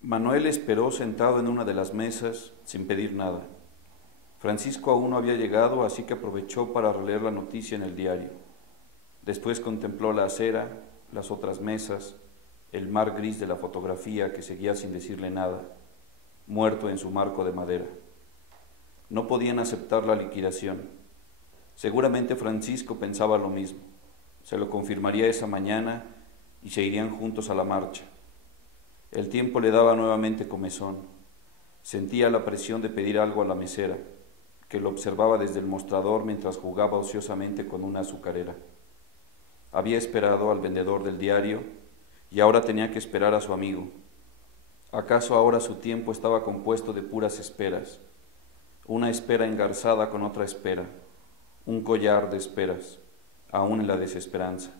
Manuel esperó sentado en una de las mesas sin pedir nada. Francisco aún no había llegado, así que aprovechó para releer la noticia en el diario. Después contempló la acera, las otras mesas, el mar gris de la fotografía que seguía sin decirle nada, muerto en su marco de madera. No podían aceptar la liquidación. Seguramente Francisco pensaba lo mismo. Se lo confirmaría esa mañana y se irían juntos a la marcha. El tiempo le daba nuevamente comezón. Sentía la presión de pedir algo a la mesera, que lo observaba desde el mostrador mientras jugaba ociosamente con una azucarera. Había esperado al vendedor del diario y ahora tenía que esperar a su amigo. ¿Acaso ahora su tiempo estaba compuesto de puras esperas? Una espera engarzada con otra espera, un collar de esperas, aún en la desesperanza.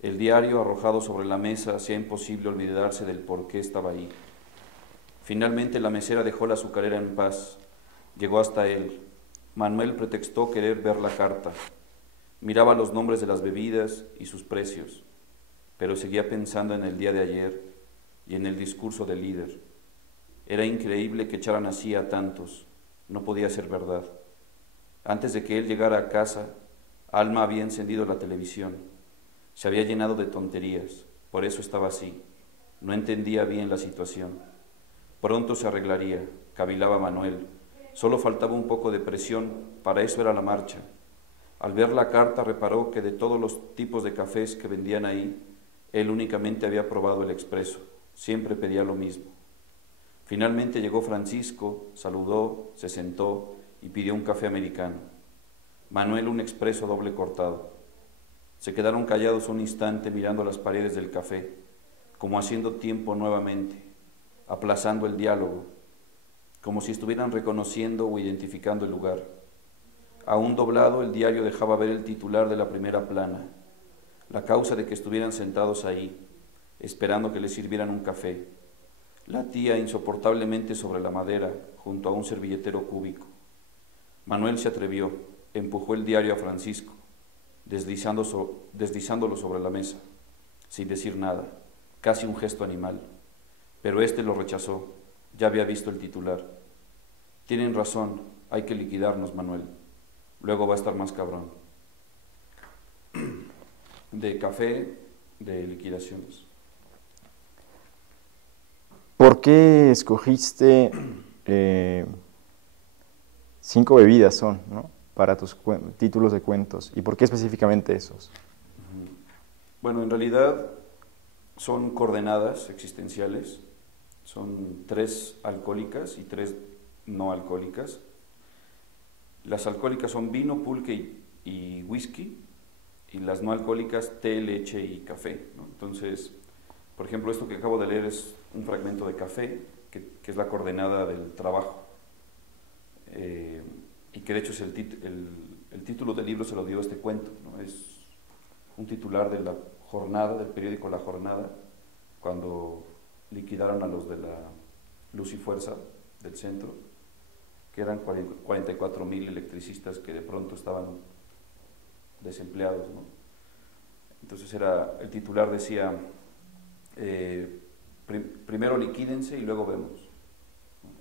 El diario arrojado sobre la mesa hacía imposible olvidarse del por qué estaba ahí. Finalmente la mesera dejó la azucarera en paz. Llegó hasta él. Manuel pretextó querer ver la carta. Miraba los nombres de las bebidas y sus precios, pero seguía pensando en el día de ayer y en el discurso del líder. Era increíble que echaran así a tantos. No podía ser verdad. Antes de que él llegara a casa, Alma había encendido la televisión. Se había llenado de tonterías, por eso estaba así. No entendía bien la situación. Pronto se arreglaría, cavilaba Manuel. Solo faltaba un poco de presión, para eso era la marcha. Al ver la carta reparó que de todos los tipos de cafés que vendían ahí, él únicamente había probado el expreso. Siempre pedía lo mismo. Finalmente llegó Francisco, saludó, se sentó y pidió un café americano. Manuel un expreso doble cortado. Se quedaron callados un instante mirando las paredes del café, como haciendo tiempo nuevamente, aplazando el diálogo, como si estuvieran reconociendo o identificando el lugar. Aún doblado, el diario dejaba ver el titular de la primera plana, la causa de que estuvieran sentados ahí, esperando que les sirvieran un café. La tía insoportablemente sobre la madera, junto a un servilletero cúbico. Manuel se atrevió, empujó el diario a Francisco, deslizándolo sobre la mesa, sin decir nada, casi un gesto animal. Pero éste lo rechazó, ya había visto el titular. Tienen razón, hay que liquidarnos, Manuel. Luego va a estar más cabrón. De café, de liquidaciones. ¿Por qué escogiste 5 bebidas son, ¿no? Para tus títulos de cuentos? ¿Y por qué específicamente esos? Bueno, en realidad son coordenadas existenciales. Son 3 alcohólicas y 3 no alcohólicas. Las alcohólicas son vino, pulque y whisky, y las no alcohólicas té, leche y café, ¿no? Entonces, por ejemplo, esto que acabo de leer es un fragmento de café, que es la coordenada del trabajo, y que de hecho es el título del libro se lo dio este cuento, ¿no? Es un titular de la jornada, del periódico La Jornada, cuando liquidaron a los de la Luz y Fuerza del centro, que eran 44,000 electricistas que de pronto estaban desempleados, ¿no? Entonces el titular decía, primero liquídense y luego vemos.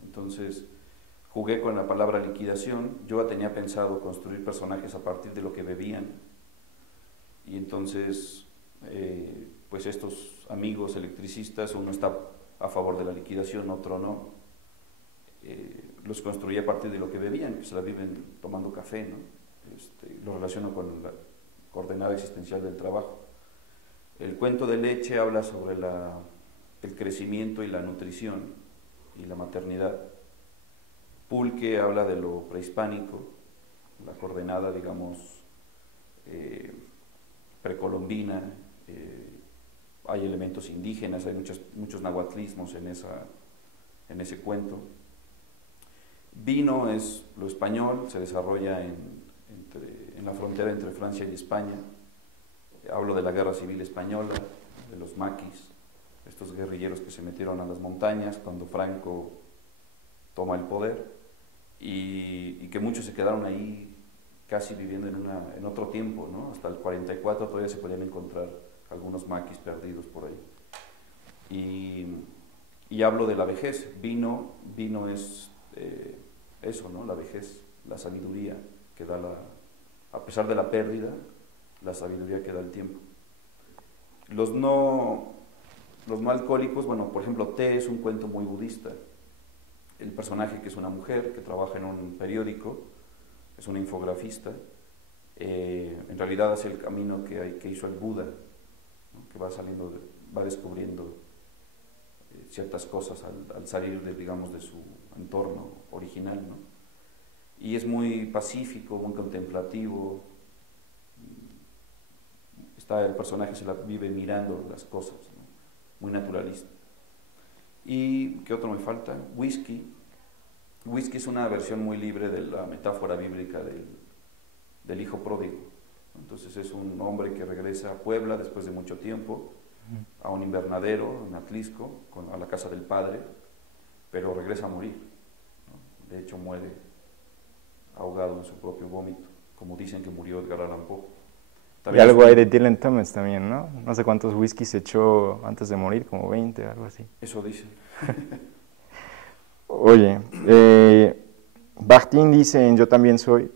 Entonces jugué con la palabra liquidación. Yo ya tenía pensado construir personajes a partir de lo que bebían, y entonces pues estos amigos electricistas, uno está a favor de la liquidación, otro no. Los construí a partir de lo que bebían, que se la viven tomando café, ¿no? Lo relaciono con la coordenada existencial del trabajo. El cuento de leche habla sobre el crecimiento y la nutrición y la maternidad. Pulque habla de lo prehispánico, la coordenada, digamos, precolombina. Hay elementos indígenas, hay muchos nahuatlismos en ese cuento. Vino es lo español, se desarrolla en la frontera entre Francia y España. Hablo de la Guerra Civil Española, de los maquis, estos guerrilleros que se metieron a las montañas cuando Franco toma el poder, y que muchos se quedaron ahí casi viviendo en otro tiempo, ¿no? Hasta el 44 todavía se podían encontrar algunos maquis perdidos por ahí. Y hablo de la vejez. Vino es eso, ¿no? La vejez, la sabiduría que da a pesar de la pérdida, la sabiduría que da el tiempo. Los no alcohólicos, bueno, por ejemplo, Té es un cuento muy budista. El personaje, que es una mujer que trabaja en un periódico, es una infografista, en realidad hace el camino que hizo el Buda, ¿no? Que va descubriendo ciertas cosas al salir digamos, de su entorno original, ¿no? Y es muy pacífico, muy contemplativo. El personaje se la vive mirando las cosas, ¿no? Muy naturalista. ¿Y qué otro me falta? Whisky. Whisky es una versión muy libre de la metáfora bíblica del hijo pródigo. Entonces es un hombre que regresa a Puebla después de mucho tiempo, a un invernadero en Atlisco, a la casa del padre, pero regresa a morir, ¿no? De hecho muere ahogado en su propio vómito, como dicen que murió Edgar Allan Poe. Y algo hay de Dylan Thomas también, ¿no? No sé cuántos whiskies se echó antes de morir, como 20, algo así. Eso dicen. Oye, Bakhtin dice en Yo también soy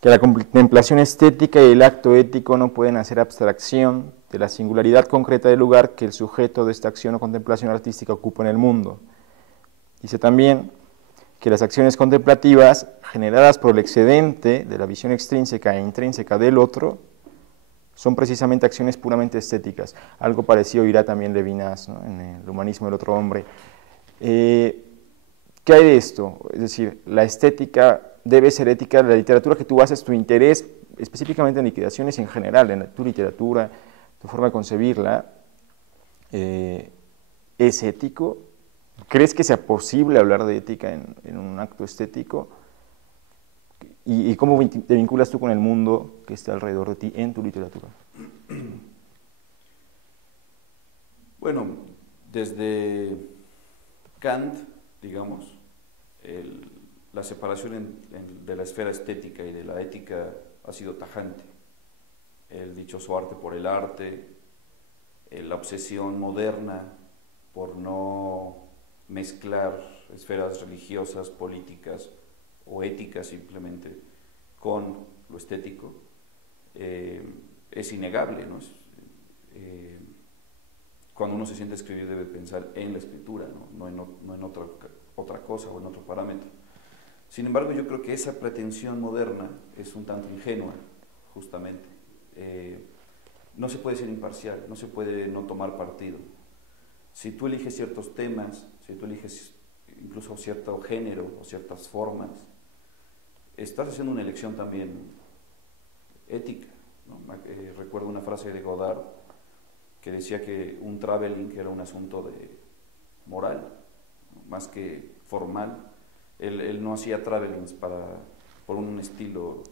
que la contemplación estética y el acto ético no pueden hacer abstracción de la singularidad concreta del lugar que el sujeto de esta acción o contemplación artística ocupa en el mundo. Dice también que las acciones contemplativas generadas por el excedente de la visión extrínseca e intrínseca del otro son precisamente acciones puramente estéticas. Algo parecido irá también Levinas, ¿no? En el humanismo del otro hombre. ¿Qué hay de esto? Es decir, la estética debe ser ética, la literatura que tú haces, tu interés específicamente en liquidaciones en general, en tu literatura, tu forma de concebirla, ¿es ético? ¿Crees que sea posible hablar de ética en un acto estético? ¿Y cómo te vinculas tú con el mundo que está alrededor de ti en tu literatura? Bueno, desde Kant, digamos, la separación de la esfera estética y de la ética ha sido tajante. El dichoso arte por el arte, la obsesión moderna por no mezclar esferas religiosas, políticas o éticas simplemente con lo estético, es innegable, ¿no? Cuando uno se siente a escribir debe pensar en la escritura, no en otra cosa o en otro parámetro. Sin embargo, yo creo que esa pretensión moderna es un tanto ingenua, justamente. No se puede ser imparcial, no se puede no tomar partido. Si tú eliges ciertos temas, si tú eliges incluso cierto género o ciertas formas, estás haciendo una elección también ética, ¿no? Recuerdo una frase de Godard que decía que un traveling era un asunto de moral, ¿no? Más que formal. Él no hacía travelings por un estilo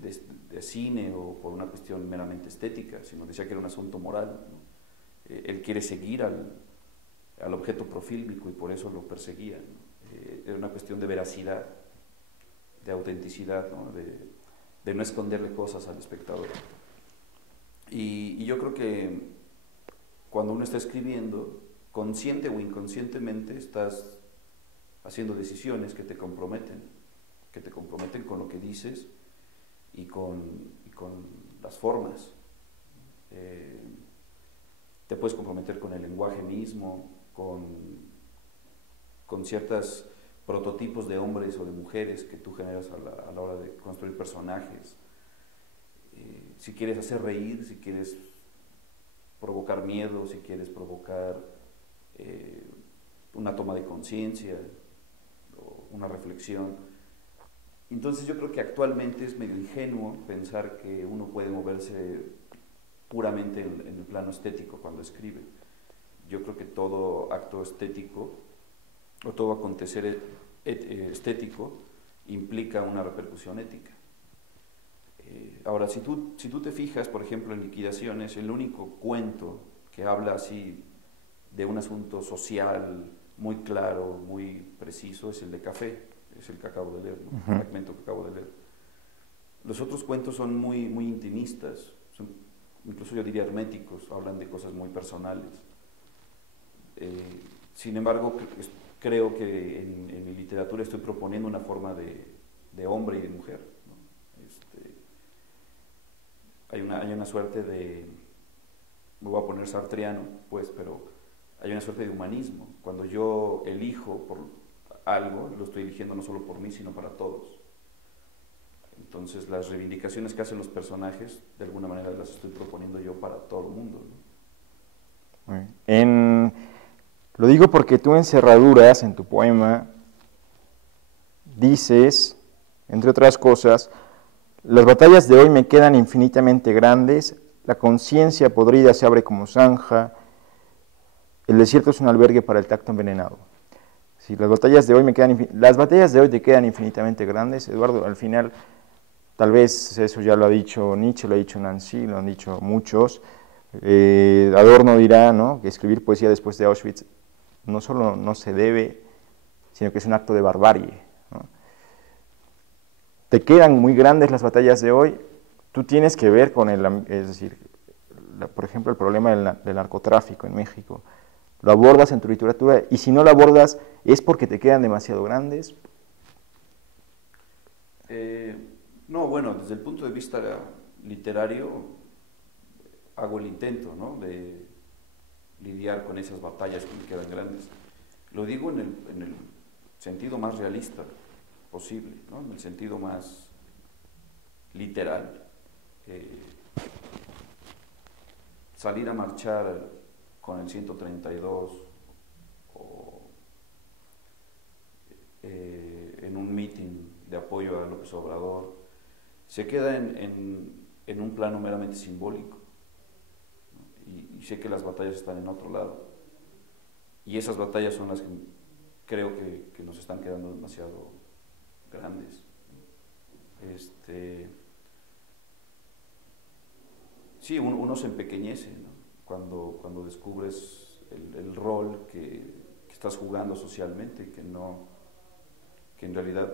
de cine o por una cuestión meramente estética, sino decía que era un asunto moral, ¿no? Él quiere seguir al objeto profílmico y por eso lo perseguía, ¿no? Era una cuestión de veracidad, de autenticidad, ¿no? De no esconderle cosas al espectador. Y yo creo que cuando uno está escribiendo, consciente o inconscientemente, estás haciendo decisiones que te comprometen con lo que dices y con las formas. Te puedes comprometer con el lenguaje mismo, con ciertos prototipos de hombres o de mujeres que tú generas a la hora de construir personajes. Si quieres hacer reír, si quieres provocar miedo, si quieres provocar una toma de conciencia o una reflexión. Entonces yo creo que actualmente es medio ingenuo pensar que uno puede moverse puramente en el plano estético cuando escribe. Yo creo que todo acto estético o todo acontecer estético implica una repercusión ética. Ahora, si tú te fijas, por ejemplo, en Liquidaciones, el único cuento que habla así de un asunto social muy claro, muy preciso, es el de Café, es el que acabo de leer, ¿no? El fragmento que acabo de leer. Los otros cuentos son muy intimistas, son, incluso yo diría herméticos, hablan de cosas muy personales. Sin embargo, creo que en mi literatura estoy proponiendo una forma de hombre y de mujer, ¿no? Hay una suerte de, me voy a poner sartreano, pues, pero hay una suerte de humanismo. Cuando yo elijo por algo, lo estoy eligiendo no solo por mí, sino para todos. Entonces, las reivindicaciones que hacen los personajes, de alguna manera las estoy proponiendo yo para todo el mundo, ¿no? Lo digo porque tú en Cerraduras, en tu poema, dices, entre otras cosas, las batallas de hoy me quedan infinitamente grandes, la conciencia podrida se abre como zanja, el desierto es un albergue para el tacto envenenado. Si las batallas de hoy te quedan infinitamente grandes, Eduardo, al final, tal vez eso ya lo ha dicho Nietzsche, lo ha dicho Nancy, lo han dicho muchos. Adorno dirá, ¿no?, que escribir poesía después de Auschwitz no solo no se debe, sino que es un acto de barbarie, ¿no? Te quedan muy grandes las batallas de hoy, tú tienes que ver con es decir, por ejemplo, el problema del narcotráfico en México. Lo abordas en tu literatura, y si no lo abordas, ¿es porque te quedan demasiado grandes? No, bueno, desde el punto de vista literario, hago el intento, ¿no?, de lidiar con esas batallas que me quedan grandes. Lo digo en el sentido más realista posible, ¿no?, en el sentido más literal. Salir a marchar con el 132 o en un mitin de apoyo a López Obrador, se queda en un plano meramente simbólico, ¿no? Y sé que las batallas están en otro lado, y esas batallas son las que creo que nos están quedando demasiado grandes. Sí, uno se empequeñece, ¿no?, cuando descubres el rol que estás jugando socialmente, que en realidad,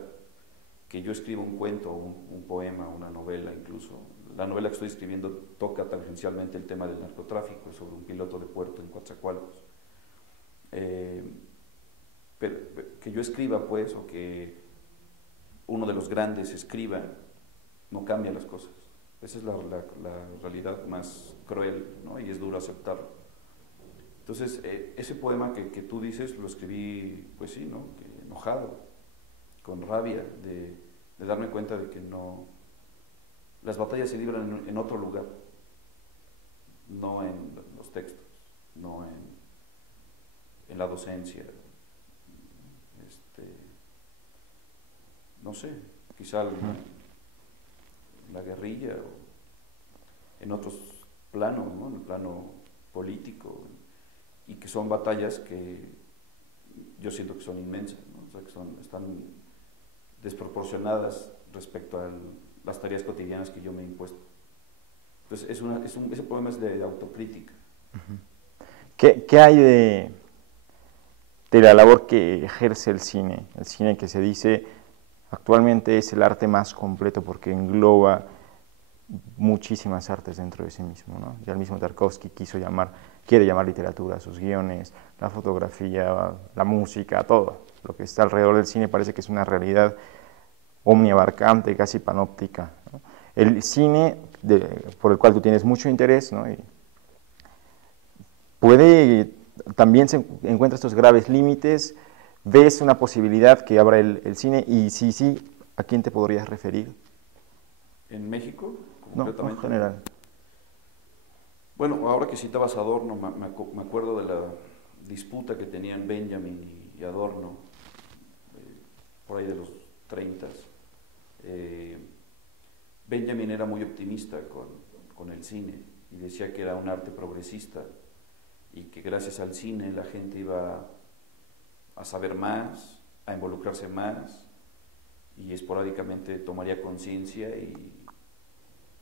que yo escribo un cuento, un poema, una novela incluso. La novela que estoy escribiendo toca tangencialmente el tema del narcotráfico, sobre un piloto de puerto en Coatzacoalcos. Pero que yo escriba, pues, o que uno de los grandes escriba, no cambia las cosas. Esa es la realidad más cruel, ¿no?, y es duro aceptarlo. Entonces, ese poema que tú dices, lo escribí, pues sí, ¿no?, enojado, con rabia, de darme cuenta de que no, las batallas se libran en otro lugar, no en los textos, no en la docencia. No sé, quizá la guerrilla o en otros planos, ¿no?, en el plano político, y que son batallas que yo siento que son inmensas, ¿no?, o sea, que están desproporcionadas respecto a las tareas cotidianas que yo me he impuesto. Entonces, ese poema es de autocrítica. ¿Qué hay de la labor que ejerce el cine? El cine, que se dice actualmente es el arte más completo porque engloba muchísimas artes dentro de sí mismo, ¿no? Ya el mismo Tarkovsky quiere llamar literatura a sus guiones, la fotografía, la música, todo lo que está alrededor del cine parece que es una realidad omniabarcante, casi panóptica, ¿no? El cine, por el cual tú tienes mucho interés, ¿no?, y también se encuentra estos graves límites. ¿Ves una posibilidad que abra el cine? Y si sí, ¿a quién te podrías referir? ¿En México? No, en general. Bueno, ahora que citabas a Adorno, me acuerdo de la disputa que tenían Benjamin y Adorno, por ahí de los 30. Benjamin era muy optimista con el cine y decía que era un arte progresista y que gracias al cine la gente iba a saber más, a involucrarse más, y esporádicamente tomaría conciencia y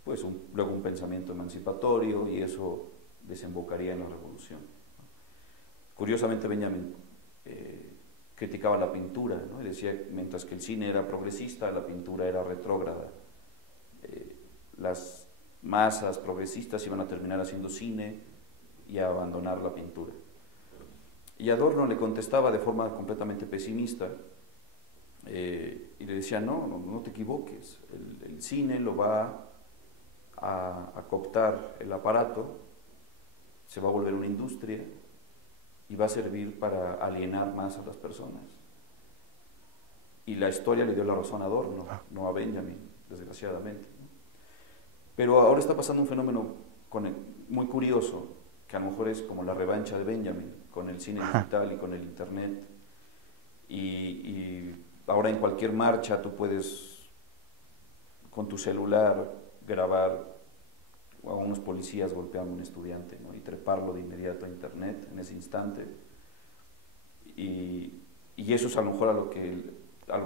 pues luego un pensamiento emancipatorio, y eso desembocaría en la revolución. Curiosamente, Benjamin criticaba la pintura, ¿no?, y decía que mientras que el cine era progresista, la pintura era retrógrada. Las masas progresistas iban a terminar haciendo cine y a abandonar la pintura. Y Adorno le contestaba de forma completamente pesimista, y le decía, no te equivoques, el cine lo va a cooptar el aparato, se va a volver una industria y va a servir para alienar más a las personas. Y la historia le dio la razón a Adorno, no a Benjamin, desgraciadamente. Pero ahora está pasando un fenómeno muy curioso, que a lo mejor es como la revancha de Benjamin, con el cine digital y con el internet. Y ahora en cualquier marcha tú puedes, con tu celular, grabar a unos policías golpeando a un estudiante, ¿no? Y treparlo de inmediato a internet en ese instante. Y eso es a lo mejor a lo que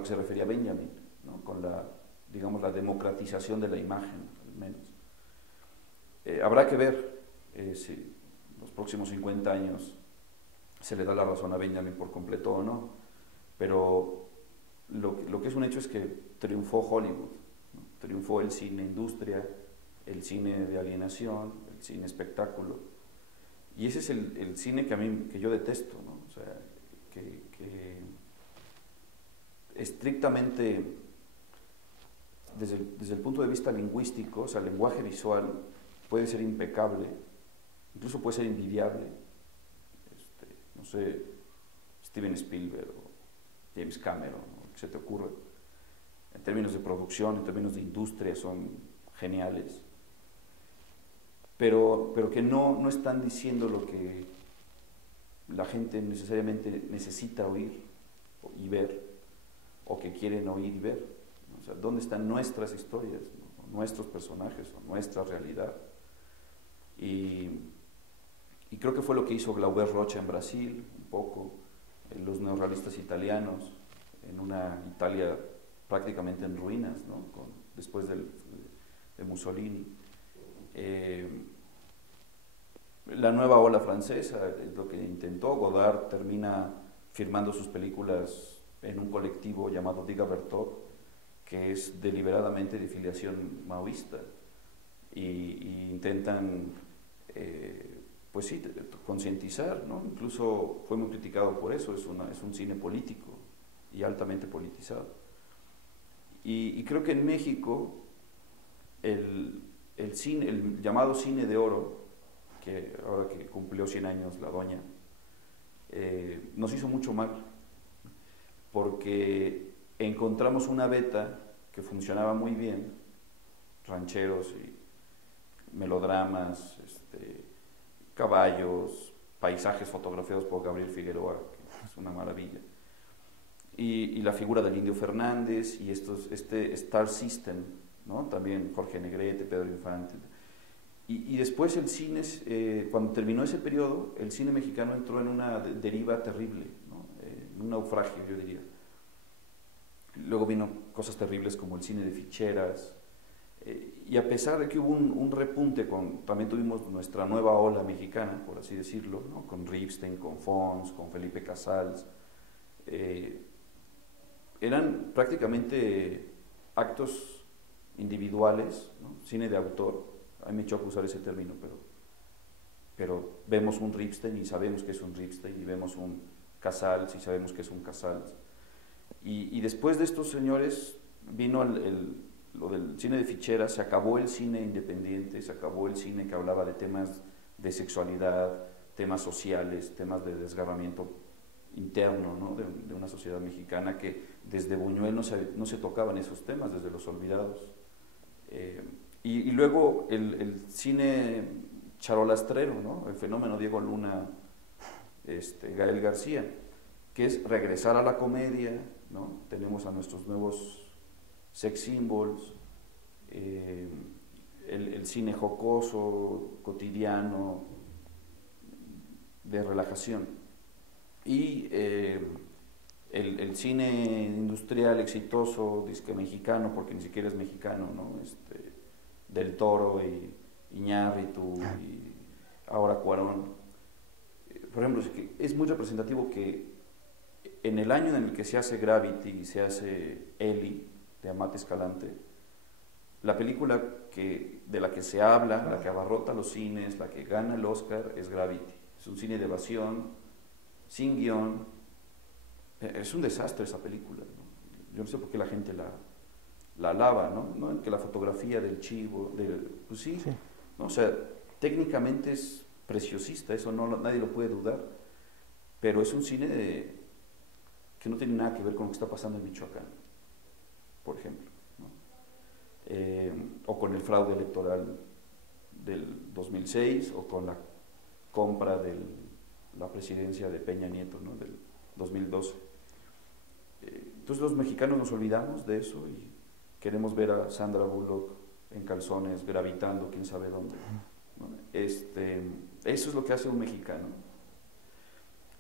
se refería Benjamin, ¿no? Con digamos, la democratización de la imagen, al menos. Habrá que ver si los próximos 50 años se le da la razón a Benjamin por completo o no, pero lo que es un hecho es que triunfó Hollywood, ¿no? Triunfó el cine industria, el cine de alienación, el cine espectáculo, y ese es el cine que yo detesto, ¿no? O sea, que estrictamente desde el punto de vista lingüístico, o sea, el lenguaje visual puede ser impecable, incluso puede ser invidiable. No sé, Steven Spielberg o James Cameron, o que se te ocurre. En términos de producción, en términos de industria, son geniales. Pero que no están diciendo lo que la gente necesariamente necesita oír y ver, o que quieren oír y ver. O sea, ¿dónde están nuestras historias, ¿no? Nuestros personajes, o nuestra realidad? Y creo que fue lo que hizo Glauber Rocha en Brasil, un poco, los neorrealistas italianos, en una Italia prácticamente en ruinas, ¿no? Después de Mussolini. La nueva ola francesa es lo que intentó. Godard termina firmando sus películas en un colectivo llamado Diga Bertot, que es deliberadamente de filiación maoísta, y intentan pues sí, concientizar, ¿no? Incluso fue muy criticado por eso, es un cine político y altamente politizado. Y creo que en México el llamado cine de oro, que ahora que cumplió 100 años la doña, nos hizo mucho mal, porque encontramos una beta que funcionaba muy bien, rancheros y melodramas, caballos, paisajes fotografiados por Gabriel Figueroa, que es una maravilla, y la figura del Indio Fernández y este Star System, ¿no? También Jorge Negrete, Pedro Infante. Y después el cine, cuando terminó ese periodo, el cine mexicano entró en una deriva terrible, ¿no? Un naufragio, yo diría. Luego vino cosas terribles como el cine de ficheras, y a pesar de que hubo un repunte, también tuvimos nuestra nueva ola mexicana, por así decirlo, ¿no? Con Ripstein, con Fons, con Felipe Casals. Eran prácticamente actos individuales, ¿no? Cine de autor. A mí me choca usar ese término, pero vemos un Ripstein y sabemos que es un Ripstein, y vemos un Casals y sabemos que es un Casals. Y después de estos señores vino lo del cine de ficheras, se acabó el cine independiente, se acabó el cine que hablaba de temas de sexualidad, temas sociales, temas de desgarramiento interno, ¿no? de una sociedad mexicana, que desde Buñuel no se tocaban esos temas, desde Los Olvidados. Y luego el cine charolastrero, ¿no? El fenómeno Diego Luna, Gael García, que es regresar a la comedia, ¿no? Tenemos a nuestros nuevos sex symbols, el cine jocoso, cotidiano, de relajación. Y el cine industrial exitoso, disque mexicano, porque ni siquiera es mexicano, ¿no? Del Toro y Iñárritu y ahora Cuarón. Por ejemplo, es muy representativo que en el año en el que se hace Gravity y se hace Eli, de Amat Escalante, la película de la que se habla, la que abarrota los cines, la que gana el Oscar, es Gravity. Es un cine de evasión, sin guión. Es un desastre esa película, ¿no? Yo no sé por qué la gente la alaba, ¿no? ¿No? Que la fotografía del chivo, pues sí, Sí. ¿no? O sea, técnicamente es preciosista, eso nadie lo puede dudar, pero es un cine que no tiene nada que ver con lo que está pasando en Michoacán, por ejemplo, ¿no? O con el fraude electoral del 2006, o con la compra de la presidencia de Peña Nieto, ¿no? Del 2012. Entonces los mexicanos nos olvidamos de eso y queremos ver a Sandra Bullock en calzones gravitando quién sabe dónde, ¿no? Eso es lo que hace un mexicano.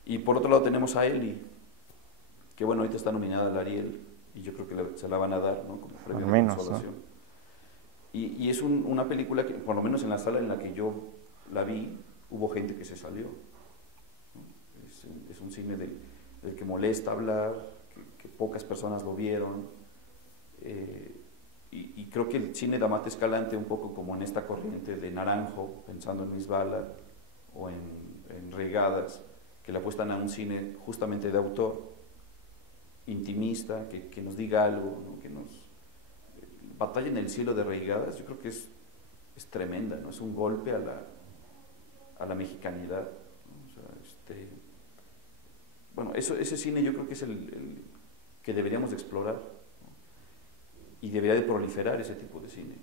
Y por otro lado tenemos a Eli, que bueno, ahorita está nominada al Ariel y yo creo que se la van a dar, ¿no? Como premio de consolación. ¿No? Y es una película que, por lo menos en la sala en la que yo la vi, hubo gente que se salió, ¿no? Es un cine del que molesta hablar, que pocas personas lo vieron, y creo que el cine de Amat Escalante, un poco como en esta corriente de Naranjo, pensando en Luis Bala, o en Reigadas, que le apuestan a un cine justamente de autor, intimista, que nos diga algo, ¿no? Que nos... Batalla en el cielo de Reigadas, yo creo que es tremenda, ¿no? Es un golpe a la mexicanidad, ¿no? O sea, bueno, ese cine yo creo que es el que deberíamos de explorar, ¿no? Y debería de proliferar ese tipo de cine.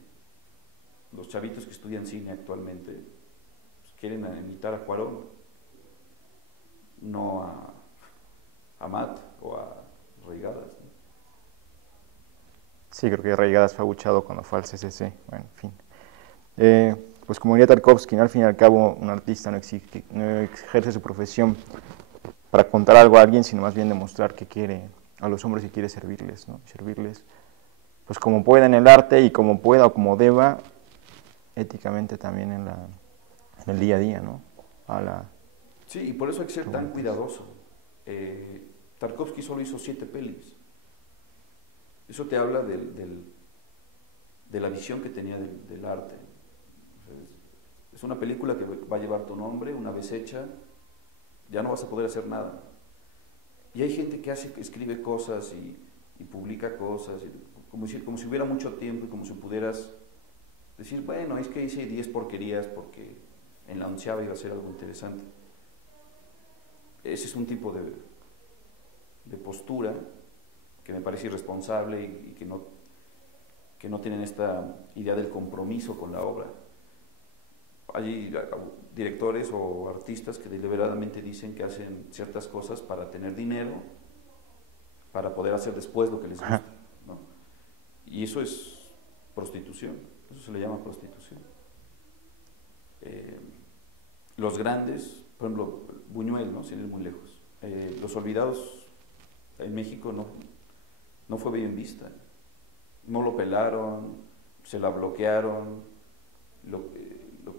Los chavitos que estudian cine actualmente pues, quieren imitar a Cuarón, no a Matt o a Reigadas, ¿no? Sí, creo que Reigadas fue abuchado cuando fue al CCC. Bueno, en fin. Pues como diría Tarkovsky, ¿no? Al fin y al cabo un artista no ejerce su profesión para contar algo a alguien, sino más bien demostrar que quiere a los hombres y quiere servirles, ¿no? Servirles pues como pueda en el arte y como pueda o como deba éticamente también en el día a día, ¿no? Sí, y por eso hay que ser tan cuidadoso. Tarkovsky solo hizo 7 pelis. Eso te habla de la visión que tenía del arte. Es una película que va a llevar tu nombre, una vez hecha, ya no vas a poder hacer nada. Y hay gente que escribe cosas y publica cosas, como si hubiera mucho tiempo y como si pudieras decir, bueno, es que hice 10 porquerías porque en la 11ª iba a ser algo interesante. Ese es un tipo de postura que me parece irresponsable y que no tienen esta idea del compromiso con la obra. Hay directores o artistas que deliberadamente dicen que hacen ciertas cosas para tener dinero, para poder hacer después lo que les gusta, ¿no? Y eso es prostitución, eso se le llama prostitución. Los grandes, por ejemplo, Buñuel, ¿no? Sin ir muy lejos. Los Olvidados en México no fue bien vista. No lo pelaron, se la bloquearon, lo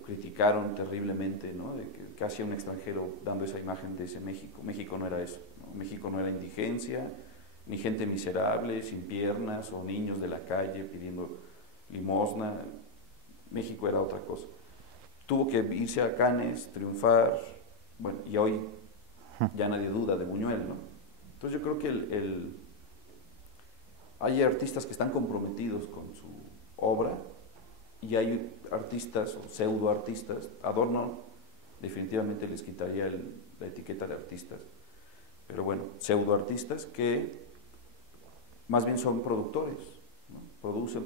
criticaron terriblemente, ¿no? De que hacía un extranjero dando esa imagen de ese México. México no era eso, ¿no? México no era indigencia, ni gente miserable, sin piernas, o niños de la calle pidiendo limosna. México era otra cosa. Tuvo que irse a Cannes, triunfar, bueno, y hoy ya nadie duda de Buñuel, ¿no? Entonces yo creo que hay artistas que están comprometidos con su obra y hay artistas o pseudoartistas. Adorno definitivamente les quitaría la etiqueta de artistas, pero bueno, pseudoartistas que más bien son productores, ¿no? Producen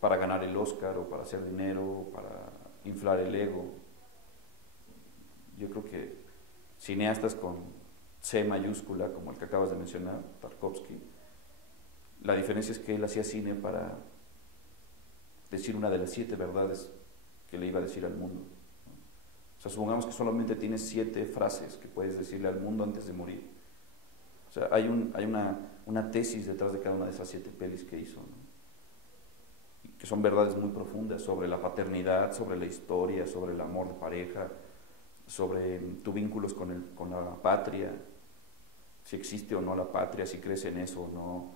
para ganar el Oscar o para hacer dinero, para inflar el ego. Yo creo que cineastas con C mayúscula, como el que acabas de mencionar, Tarkovsky, la diferencia es que él hacía cine para decir una de las 7 verdades que le iba a decir al mundo, ¿no? O sea, supongamos que solamente tienes 7 frases que puedes decirle al mundo antes de morir. O sea, hay una tesis detrás de cada una de esas 7 pelis que hizo, ¿no? Y que son verdades muy profundas sobre la paternidad, sobre la historia, sobre el amor de pareja, sobre tus vínculos con la patria, si existe o no la patria, si crees en eso o no,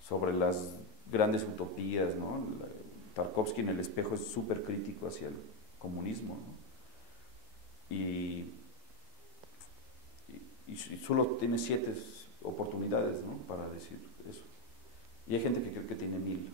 sobre las grandes utopías, ¿no? Tarkovsky en El espejo es súper crítico hacia el comunismo, ¿no? Y y solo tiene 7 oportunidades, ¿no?, para decir eso. Y hay gente que cree que tiene 1000.